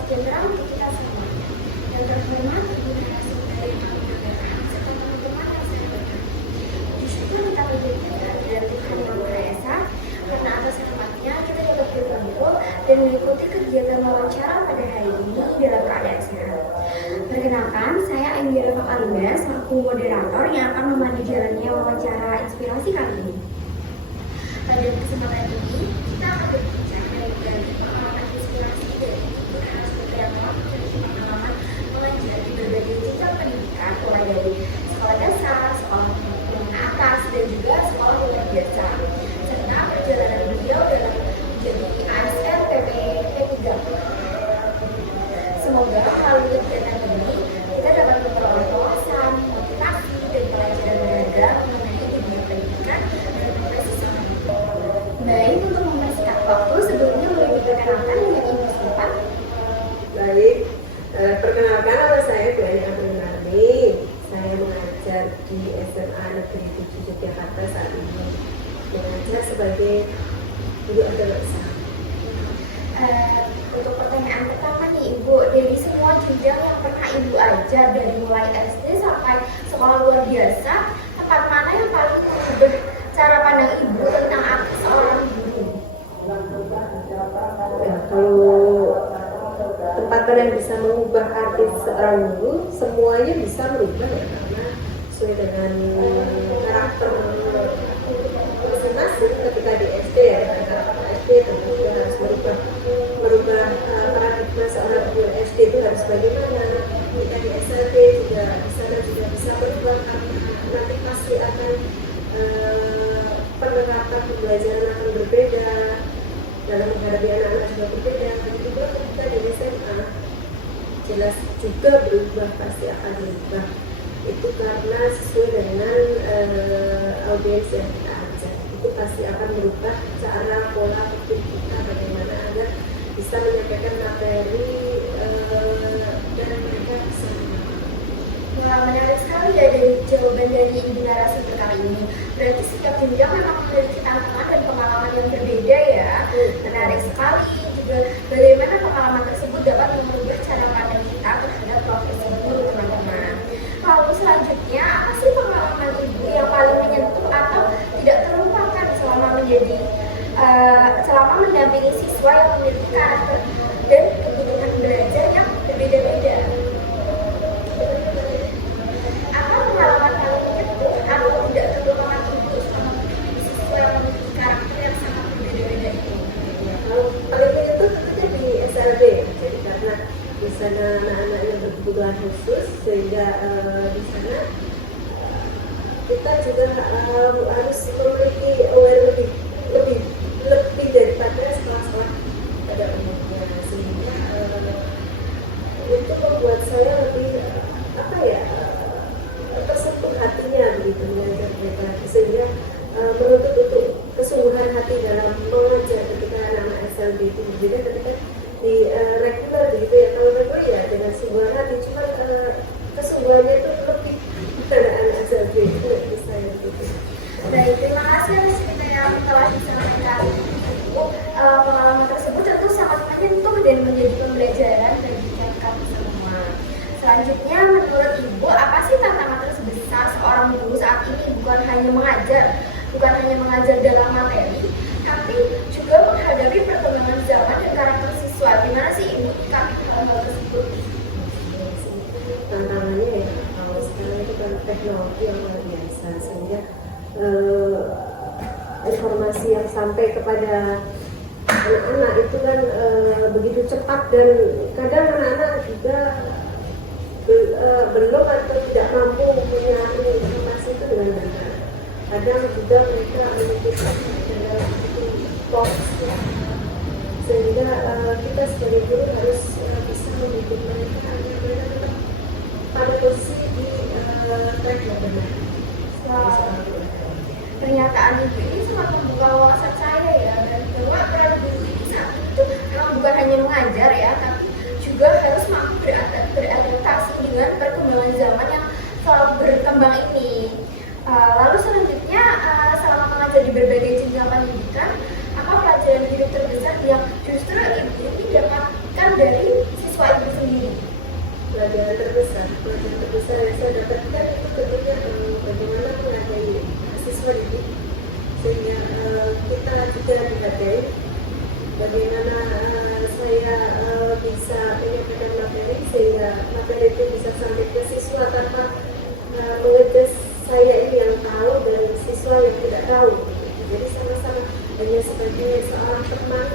sejahtera untuk kita semua. Yang terhormat Ibu Narasumber yang kami banggakan serta teman-teman yang saya banggakan. Bersyukur kita menjadikan dan Tuhan Yang Maha Esa karena atas rahmatnya kita dapat berkumpul dan mengikuti kegiatan wawancara pada hari ini dalam keadaan sehat. Perkenalkan, saya Indira Fakarina selaku moderator yang akan memandu jalannya wawancara inspirasi kali ini. Pada kesempatan ini, kita akan berbincang dari pengalaman inspirasi dari Ibu Narasumber yang telah memiliki pengalaman mengajar di berbagai jenjang pendidikan, mulai dari sekolah dasar, sekolah menengah atas, dan juga sekolah luar biasa, serta perjalanan beliau dalam menjadi ASN PP3. Semoga melalui kegiatan ini kita dapat memperoleh wawasan, motivasi, dan pelajaran berharga mengenai dunia pendidikan dan profesi selanjutnya. Baik, untuk mempersingkat waktu, sebelumnya boleh diperkenalkan dengan Ibu siapa? Baik, perkenalkan nama saya Bu Eni April. Saya mengajar di SMA Negeri 7 Yogyakarta saat ini. Mengajar sebagai guru agama Islam. Untuk pertanyaan pertama nih Ibu, dari semua jenjang yang pernah Ibu ajar dari mulai SD sampai sekolah luar biasa, tempat mana yang paling mengubah cara pandang Ibu tentang arti seorang guru? Ya, kalau tempat yang bisa mengubah arti seorang guru, semuanya bisa merubah ya, karena sesuai dengan karakter masing-masing ketika di SD ya, karena SD tentu juga harus merubah paradigma seorang guru SD itu harus bagaimana. Ketika di SMP juga di sana juga bisa berubah karena nanti pasti akan penerapan pembelajaran akan berbeda, dalam menghadapi anak-anak juga berbeda. Begitu juga ketika di SMA jelas juga berubah, pasti akan berubah. Itu karena sesuai dengan audiens yang kita ajak, itu pasti akan berubah cara pola pikir kita bagaimana agar bisa menyampaikan materi dan mereka bisa mengerti. Wah, menarik sekali ya dari jawaban dari Ibu narasumber kali ini. Berarti setiap jenjang memang memiliki tantangan dan pengalaman yang berbeda ya. Menarik sekali juga bagaimana pengalaman tersebut dapat mengubah cara pandang kita terhadap profesi guru, teman-teman. Lalu selanjutnya, apa sih pengalaman Ibu yang paling menyentuh atau tidak terlupakan selama mendampingi siswa yang memiliki karakter dan kebutuhan belajar yang berbeda-beda? Apa pengalaman paling menyentuh atau tidak terlupakan Ibu selama mendampingi siswa yang memiliki karakter yang sangat berbeda-beda itu? Kalau paling itu tentunya di SLB, jadi karena di sana anak-anak yang berkebutuhan khusus, sehingga di sana kita juga harus memiliki aware lebih daripada sekolah-sekolah pada umumnya, sehingga itu membuat saya lebih tersentuh hatinya begitu mengajar mereka, sehingga menuntut untuk kesungguhan hati dalam mengajar ketika anak-anak SLB itu berbeda ketika di reguler begitu ya. Kalau reguler ya dengan sungguhan hati, cuma kesungguhannya itu lebih pada anak SLB itu bisa gitu. Baik, terima kasih atas cerita yang telah disampaikan Ibu. Pengalaman tersebut tentu sangat menyentuh dan menjadi pembelajaran bagi kami semua. Selanjutnya, menurut Ibu, apa sih tantangan terbesar seorang guru saat ini? Bukan hanya mengajar dalam materi, tapi juga menghadapi perkembangan zaman dan karakter siswa. Gimana sih Ibu menyikapi hal-hal tersebut? Tantangannya ya, kalau sekarang itu kan teknologi yang luar biasa, sehingga informasi yang sampai kepada anak-anak itu kan begitu cepat, dan kadang anak-anak juga belum atau tidak mampu mempunyai informasi itu dengan benar. Kadang juga mereka menitipkan dalam box, sehingga kita sebagai guru harus bisa mendidik mereka agar mereka tetap pada posisi di track yang benar. Pernyataan Ibu ini sangat membuka wawasan saya ya, dan bahwa peran guru ini saat itu memang bukan hanya mengajar ya, tapi juga harus mampu beradaptasi dengan perkembangan zaman yang selalu berkembang ini. Lalu selanjutnya, selama mengajar di berbagai jenjang pendidikan, apa pelajaran hidup terbesar yang justru Ibu ini dapatkan dari siswa siswa itu sendiri? Pelajaran terbesar yang saya dapatkan itu tentunya bagaimana menghargai siswa didik, sehingga kita juga dihargai. Bagaimana saya bisa menyampaikan materi sehingga materi itu bisa sampai ke siswa tanpa mengetes saya ini yang tahu dan siswa yang tidak tahu. Jadi sama-sama hanya sebagai seorang teman.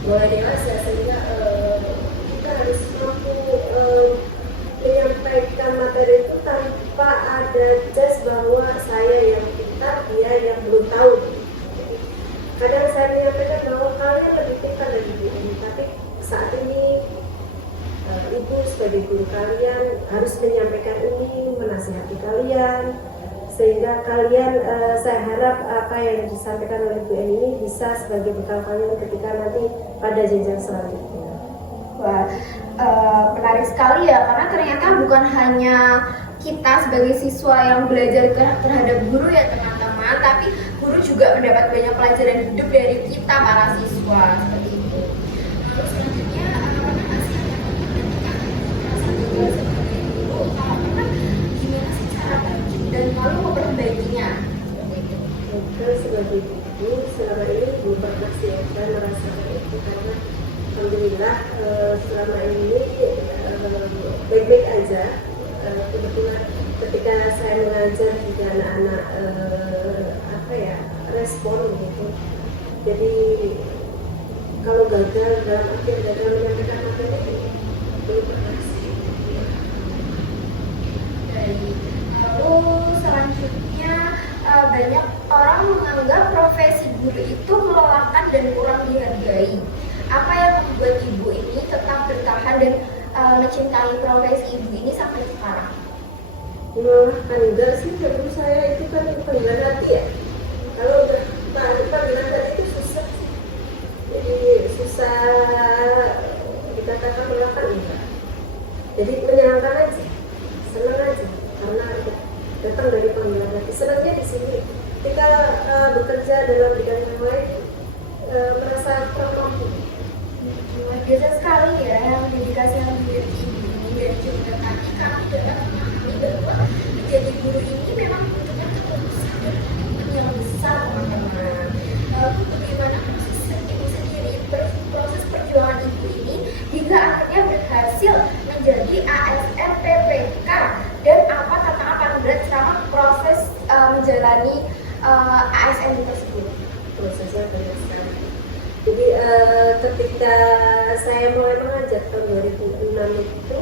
Mulai dewasa sehingga kita harus mampu menyampaikan materi itu tanpa ada judge bahwa saya yang pintar, dia yang belum tahu. Kadang saya menyampaikan bahwa kalian lebih pintar dari ibu ini, tapi saat ini ibu sebagai guru kalian harus menyampaikan ini, menasihati kalian, sehingga kalian saya harap apa yang disampaikan oleh Bu Eni ini bisa sebagai bekal kalian ketika nanti pada jenjang selanjutnya. Wah, menarik sekali ya, karena ternyata bukan hanya kita sebagai siswa yang belajar terhadap guru ya teman-teman, tapi guru juga mendapat banyak pelajaran hidup dari kita para siswa seperti itu. Terus selanjutnya gimana sih cara bagi dan lalu memperbaikinya? Mungkin sebagai ibu selama ini belum pernah sih saya merasakan itu, karena alhamdulillah selama ini baik-baik aja. Kebetulan ketika saya mengajar juga anak-anak respon gitu. Jadi kalau gagal dalam artian gagal menyampaikan materi belum pernah sih. Lalu selanjutnya banyak orang menganggap profesi guru itu melelahkan dan kurang dihargai. Apa yang membuat ibu ini tetap bertahan dan mencintai profesi ibu ini sampai sekarang? Melelahkan enggak sih, menurut saya itu kan panggilan hati ya. Kalau udah panggilan hati itu susah, jadi susah dikatakan melelahkan enggak. Jadi menyenangkan aja, senang aja, karena datang dari panggilan hati. Senangnya di sini kita bekerja dalam bidang yang lain merasa kurang mampu. Luar biasa sekali ya yang dedikasi yang dimiliki ibu ini, dan juga tadi kami dapat memahami bahwa menjadi guru ini memang butuhnya ketulusan dan komitmen yang besar teman-teman. Lalu bagaimana proses ibu sendiri, proses perjuangan ibu ini hingga akhirnya berhasil menjadi ASN PPK, dan apa tantangan paling berat selama proses menjalani ASN tersebut? Prosesnya banyak sekali. Jadi ketika saya mulai mengajar tahun 2006 itu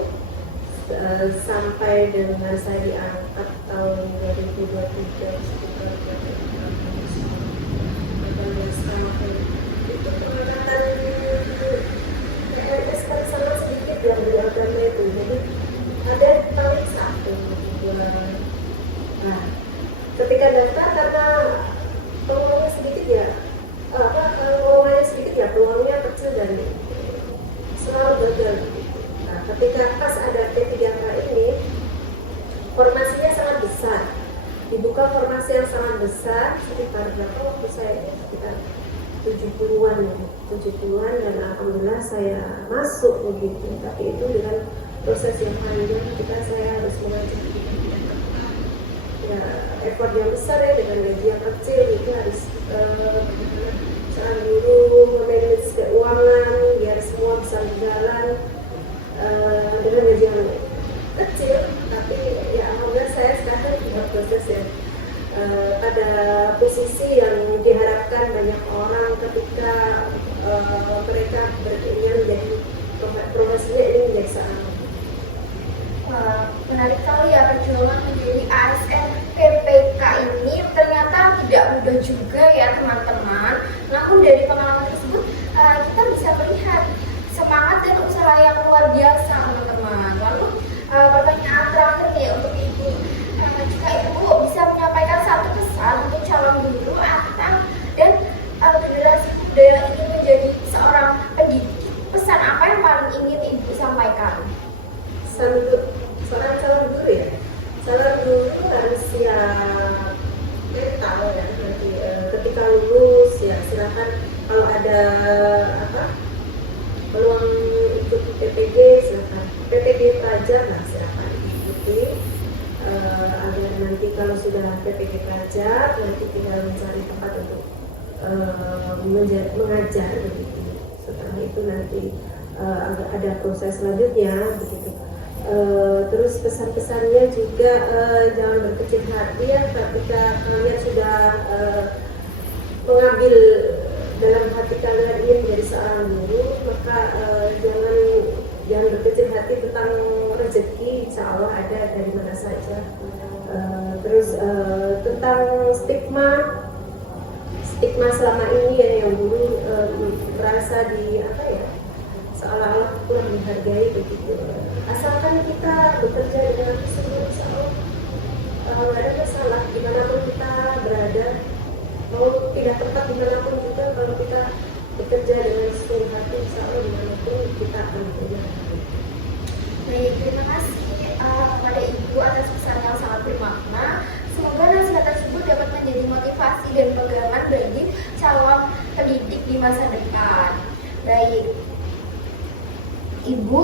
sampai dengan saya diangkat tahun 2023 sekitar 18 tahun itu peningkatan PNS kan sangat sedikit yang beragama itu. Jadi ada paling 1-2. Nah, ketika daftar karena peluangnya sedikit ya, peluangnya kecil dan selalu gagal. Nah, ketika pas ada P3K ini, formasinya sangat besar, dibuka formasi yang sangat besar, sekitar berapa waktu saya ini, sekitar 70-an dan alhamdulillah saya masuk begitu. Tapi itu dengan proses yang panjang, ketika saya harus mengajar ya, effort yang besar ya, dengan gaji yang kecil itu harus seorang guru memanage keuangan biar semua bisa berjalan dengan gaji yang kecil. Tapi ya alhamdulillah saya sekarang juga proses ya pada posisi yang diharapkan banyak orang ketika mereka berkeinginan menjadi profesinya ini menjadi seorang. Menarik sekali ya perjuangan menjadi ASN PPK ini, ternyata tidak mudah juga ya teman-teman. Namun dari pengalaman tersebut kita bisa melihat semangat dan usaha yang luar biasa teman-teman. Lalu pertanyaan terakhir nih untuk ibu, jika ibu bisa menyampaikan satu pesan untuk calon guru atau dan generasi muda yang ingin menjadi seorang pendidik, pesan apa yang paling ingin ibu sampaikan? Seorang calon guru ya, calon guru harus siap mental ya, nanti ketika lulus misalkan kalau ada apa peluang ikut PPG silakan, PPG pelajar lah silakan ikuti. Agar nanti kalau sudah PPG pelajar nanti tinggal mencari tempat untuk mengajar begitu. Setelah itu nanti ada proses selanjutnya begitu. Terus pesan-pesannya juga jangan berkecil hati ya ketika kalian sudah mengambil dalam hati kalian ingin menjadi seorang guru, maka jangan berkecil hati tentang rezeki, insya Allah ada dari mana saja. Terus tentang stigma selama ini ya yang guru merasa di apa ya, seolah-olah kurang dihargai begitu. Asalkan kita bekerja dengan sungguh, insya Allah nggak ada masalah dimanapun kita berada, mau pindah tempat dimanapun juga, kalau kita bekerja dengan seluruh hati, insya Allah dimanapun kita akan bekerja. Baik, terima kasih kepada Ibu atas pesan yang sangat bermakna. Semoga nasihat tersebut dapat menjadi motivasi dan pegangan bagi calon pendidik di masa depan. Baik, Ibu,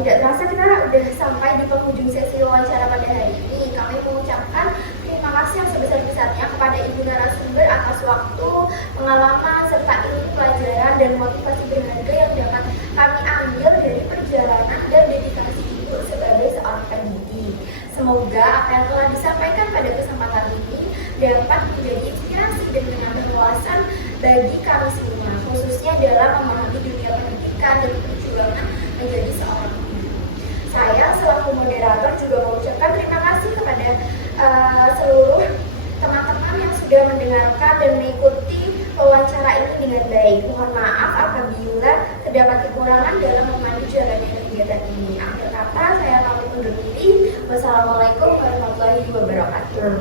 tidak terasa kita sudah sampai di penghujung sesi wawancara pada hari ini. Kami mengucapkan terima kasih yang sebesar-besarnya kepada Ibu narasumber atas waktu, pengalaman, serta ilmu pelajaran dan motivasi berharga yang dapat kami ambil dari perjalanan dan dedikasi Ibu sebagai seorang pendidik. Semoga apa yang telah disampaikan pada kesempatan ini dapat menjadi inspirasi dan menambah wawasan bagi kami semua, khususnya dalam memahami dunia pendidikan dan perjuangan menjadi seorang guru. Saya selaku moderator juga mengucapkan terima kasih kepada seluruh teman-teman yang sudah mendengarkan dan mengikuti wawancara ini dengan baik. Mohon maaf apabila terdapat kekurangan dalam memandu jalannya kegiatan ini. Akhir kata, saya pamit undur diri. Wassalamualaikum warahmatullahi wabarakatuh.